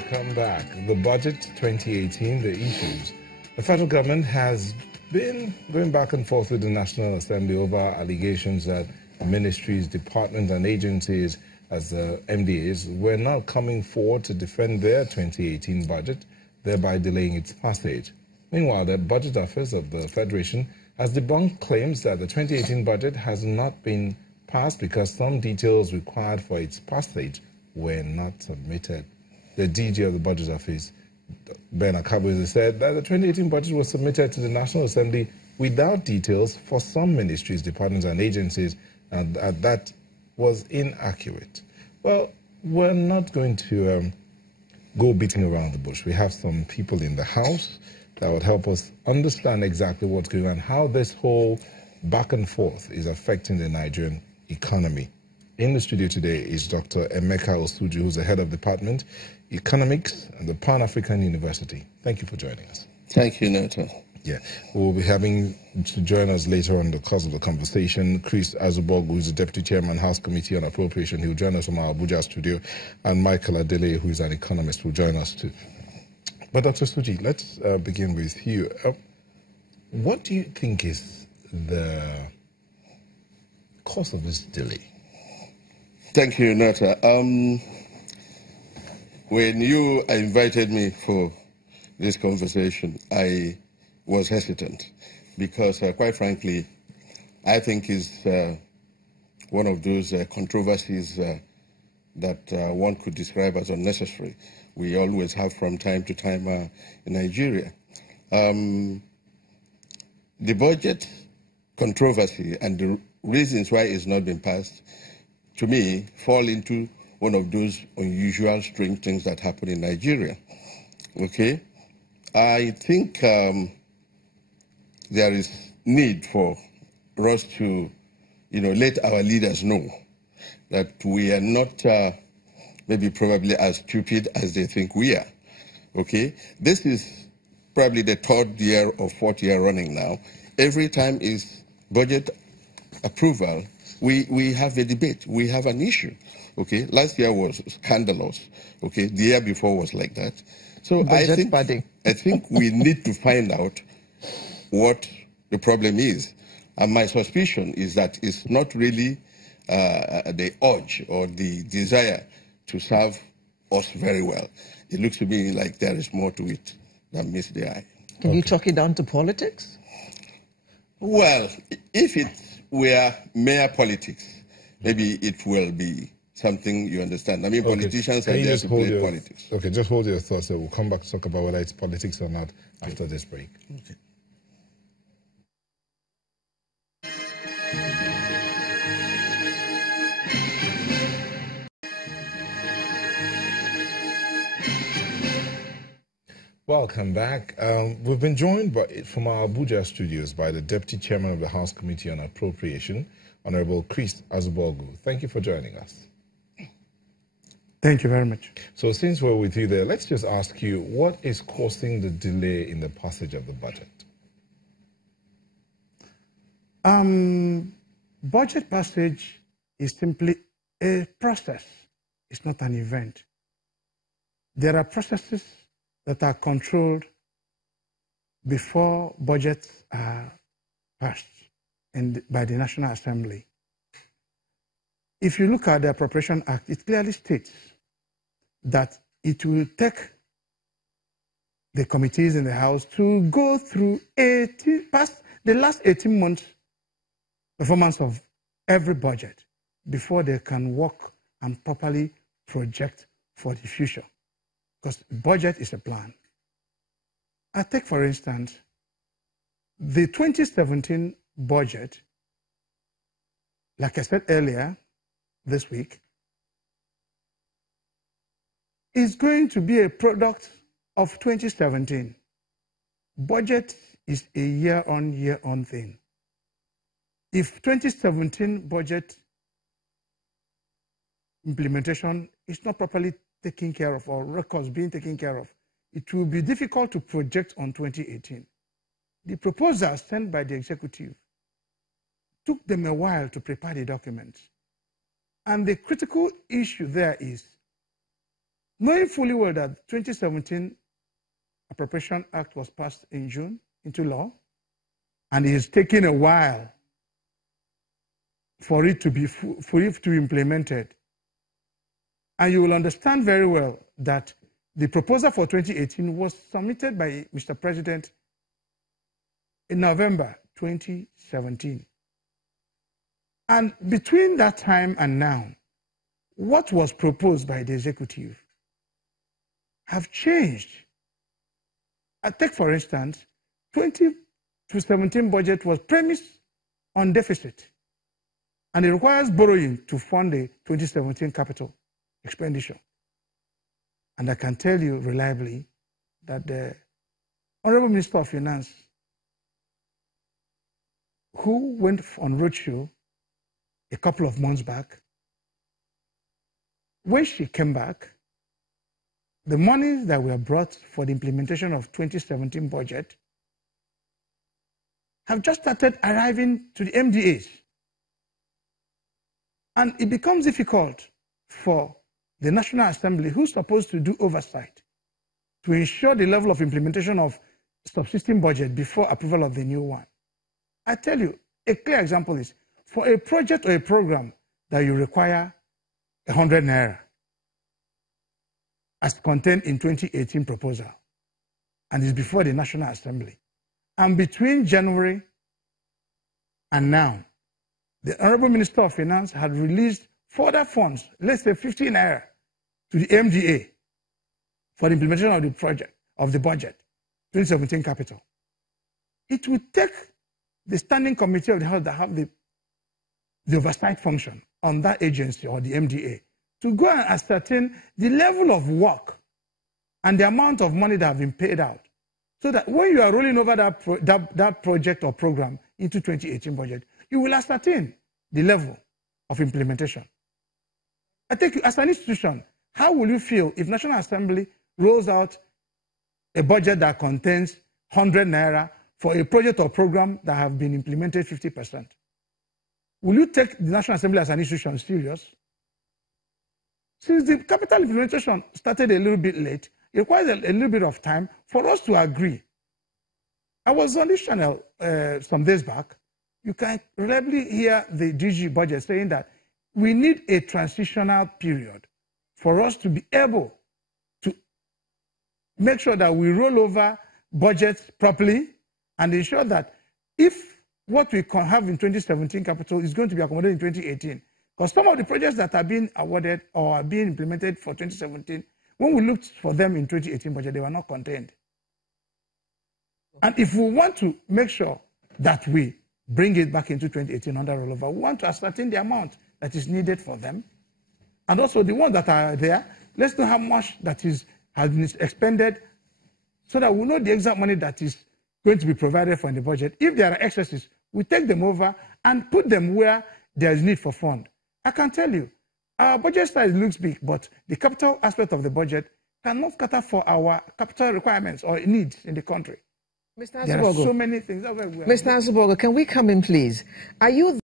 Welcome back. The budget 2018, the issues. The federal government has been going back and forth with the National Assembly over allegations that ministries, departments, and agencies, as MDAs, were not coming forward to defend their 2018 budget, thereby delaying its passage. Meanwhile, the Budget Office of the Federation has debunked claims that the 2018 budget has not been passed because some details required for its passage were not submitted. The DG of the Budget Office, Ben Akabueze, said that the 2018 budget was submitted to the National Assembly without details for some ministries, departments, and agencies, and that was inaccurate. Well, we're not going to go beating around the bush. We have some people in the House that would help us understand exactly what's going on, how this whole back and forth is affecting the Nigerian economy. In the studio today is Dr. Emeka Osuju, who's the head of Department Economics at the Pan-African University. Thank you for joining us. Thank you, Nathan. Yeah, we'll be having to join us later on the course of the conversation. Chris Azubog, who is the Deputy Chairman, House Committee on Appropriation, he'll join us from our Abuja studio, and Michael Adele, who is an economist, will join us too. But Dr. Suji, let's begin with you. What do you think is the cause of this delay? Thank you, Nata. When you invited me for this conversation, I was hesitant because, quite frankly, I think it's one of those controversies that one could describe as unnecessary. We always have from time to time in Nigeria. The budget controversy and the reasons why it's not been passed, to me, fall into one of those unusual, strange things that happen in Nigeria. Okay? I think there is need for us to, let our leaders know that we are not maybe probably as stupid as they think we are. Okay? This is probably the third year or fourth year running now. Every time is budget approval, we have a debate, we have an issue. Okay, last year was scandalous. Okay, the year before was like that. So I think we need to find out what the problem is. And my suspicion is that it's not really the urge or the desire to serve us very well. It looks to me like there is more to it than meets the eye. Can you chalk it down to politics? Well, if it were mere politics, maybe it will be something you understand. I mean, politicians are there to play politics. Okay, just hold your thoughts. So we'll come back to talk about whether it's politics or not after this break. Okay. Welcome back. We've been joined from our Abuja studios by the Deputy Chairman of the House Committee on Appropriation, Honorable Chris Azubog. Thank you for joining us. Thank you very much. So since we're with you there, let's just ask you, what is causing the delay in the passage of the budget? Budget passage is simply a process. It's not an event. There are processes that are controlled before budgets are passed by the National Assembly. If you look at the Appropriation Act, it clearly states that it will take the committees in the House to go through past the last 18 months performance of every budget before they can work and properly project for the future. Because budget is a plan. I take, for instance, the 2017 budget, like I said earlier this week, is going to be a product of 2017. Budget is a year-on-year-on thing. If 2017 budget implementation is not properly taken care of or records being taken care of, it will be difficult to project on 2018. The proposal sent by the executive took them a while to prepare the documents. And the critical issue there is knowing fully well that 2017 Appropriation Act was passed in June into law, and it is taking a while for it to be implemented. And you will understand very well that the proposal for 2018 was submitted by Mr. President in November 2017. And between that time and now, what was proposed by the executive have changed. I take, for instance, 2017 budget was premised on deficit, and it requires borrowing to fund the 2017 capital expenditure. And I can tell you reliably that the Honorable Minister of Finance, who went on roadshow a couple of months back, when she came back, the money that were brought for the implementation of 2017 budget have just started arriving to the MDAs. And it becomes difficult for the National Assembly, who's supposed to do oversight, to ensure the level of implementation of subsisting budget before approval of the new one. I tell you, a clear example is, for a project or a program that you require 100 naira, as contained in 2018 proposal, and is before the National Assembly. And between January and now, the Honorable Minister of Finance had released further funds, let's say 15 naira, to the MDA for the implementation of the project, of the budget, 2017 capital. It will take the standing committee of the House that have the oversight function on that agency or the MDA to go and ascertain the level of work and the amount of money that have been paid out, so that when you are rolling over that project or program into 2018 budget, you will ascertain the level of implementation. I think as an institution, how will you feel if National Assembly rolls out a budget that contains 100 naira for a project or program that have been implemented 50%? Will you take the National Assembly as an institution serious? Since the capital implementation started a little bit late, it requires a little bit of time for us to agree. I was on this channel some days back. You can reliably hear the DG budget saying that we need a transitional period for us to be able to make sure that we roll over budgets properly and ensure that if what we can have in 2017 capital is going to be accommodated in 2018, because some of the projects that are being awarded or are being implemented for 2017, when we looked for them in 2018 budget, they were not contained. And if we want to make sure that we bring it back into 2018 under rollover, we want to ascertain the amount that is needed for them. And also the ones that are there, let's know how much that has been expended so that we know the exact money that is going to be provided for in the budget. If there are excesses, we take them over and put them where there is need for fund. I can tell you, our budget size looks big, but the capital aspect of the budget cannot cater for our capital requirements or needs in the country. Mr. There are so many things. Mr. Azubogo, can we come in, please? Are you